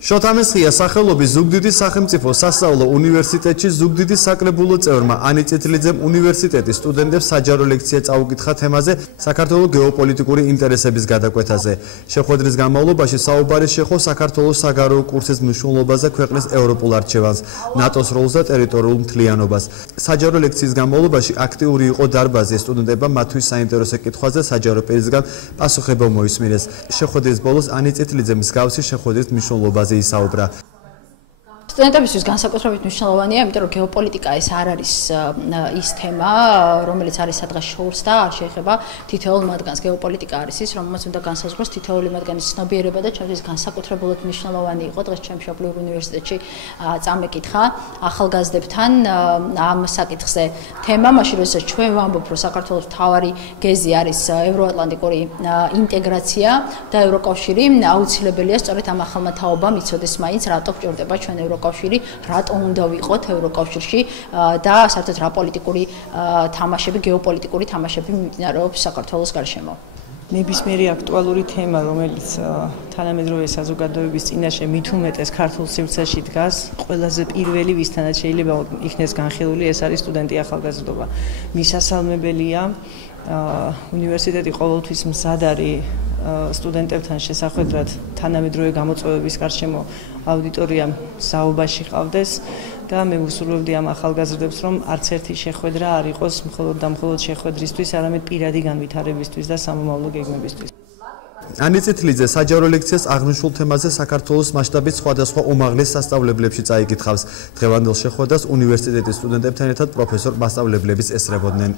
შოთამესხია სახელობის ზუგდიდის სახელმწიფო სასწავლო უნივერსიტეტში ზუგდიდის საკრებულო წევრმა ანი წითლიძემ უნივერსიტეტის სტუდენტებს საჯარო ლექცია წაუკითხა თემაზე საქართველოს გეოპოლიტიკური ინტერესების გადაკვეთაზე. შეხვედრის განმავლობაში საუბარი შეხვდა საქართველოს საგარეო კურსის მნიშვნელობაზე ქვეყნის ევროპულ არჩევანს, ნატოს როლს და ტერიტორიულ მთლიანობას. საჯარო ლექციის განმავლობაში აქტიური იყო დარბაზი სტუდენტებმა მათთვის საინტერესო კითხვაზე საჯარო პირისგან პასუხება მოისმინეს. შეხვედრის ბოლოს ანი წითლიძემ მსგავსი შეხვედრის მნიშვნელობაზე ისაუბრა. სტუდენტებისთვის განსაკუთრებით მნიშვნელოვანია, იმიტომ რომ გეოპოლიტიკა ეს არ არის ის თემა, რომელიც არის სადღაც შოურს და არ შეეხება თითოეულ მათგანს. გეოპოლიტიკა არის ის, რომელმაც უნდა განსაზღვროს თითოეული მათგანის ცნობიერება და ჩემთვის განსაკუთრებულად მნიშვნელოვანი იყო დღეს ჩემ მშობლიურ უნივერსიტეტში წამეკითხა ახალგაზრდებთან ამ საკითხზე თემა, მაშინ როდესაც ჩვენ ვამბობ, რომ საქართველოს მთავარი გეზი არის ევროატლანტიკური ინტეგრაცია და ევროკავშირი, აუცილებელია სწორედ ამ ახალმა თაობამ იცოდეს მაინც რატო გვჭირდება ჩვენ ევროკავშირი, რატომ უნდა ვიყოთ ევროკავშირში და საერთოდ რა პოლიტიკური თამაშები, გეოპოლიტიკური თამაშები მიმდინარეობს საქართველოს გარშემო. ნებისმიერი აქტუალური თემა, რომელიც თანამედროვე საზოგადოების წინაშე მით უმეტეს ქართულ სივრცეში დგას, ყველაზე პირველი ვისთანაც შეიძლება იქნეს განხილული, ეს არის სტუდენტი ახალგაზრდობა. მისასალმებელია უნივერსიტეტი ყოველთვის მზად არის სტუდენტებთან შესახვედრად თანამედროვე გამოწვევების გარშემო აუდიტორიამ საუბარში ყავდეს და მე ვუსურვებდი ამ ახალგაზრდებს, რომ არც ერთი შეხვედრა არ იყოს მხოლოდ და მხოლოდ შეხვედრისთვის, არამედ პირადი განვითარებისთვის და სამომავლო გეგმებისთვის. ანი წითლიძე საჯარო ლექციას აღნიშნულ თემაზე საქართველოს მასშტაბით სხვადასხვა უმაღლეს სასწავლებლებში წაიკითხავს. დღევანდელ შეხვედრას უნივერსიტეტის სტუდენტებთან ერთად პროფესორ-მასწავლებლებიც ესწრებოდნენ.